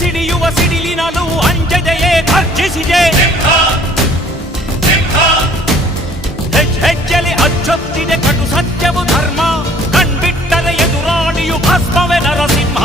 ಸಿಡಿಯುವ ಸಿಡಿಲಿನಲು ಅಂಜದೆಯೇ ಗರ್ಜಿಸಿದೆ. ಹೆಜ್ಜೆಲಿ ಅಚ್ಚೊತ್ತಿದೆ ಕಟು ಸತ್ಯವು ಧರ್ಮ, ಕಣ್ಬಿಟ್ಟರೆ ಎದುರಾಳಿಯು ಭಸ್ಮವೇ ನರಸಿಂಹ.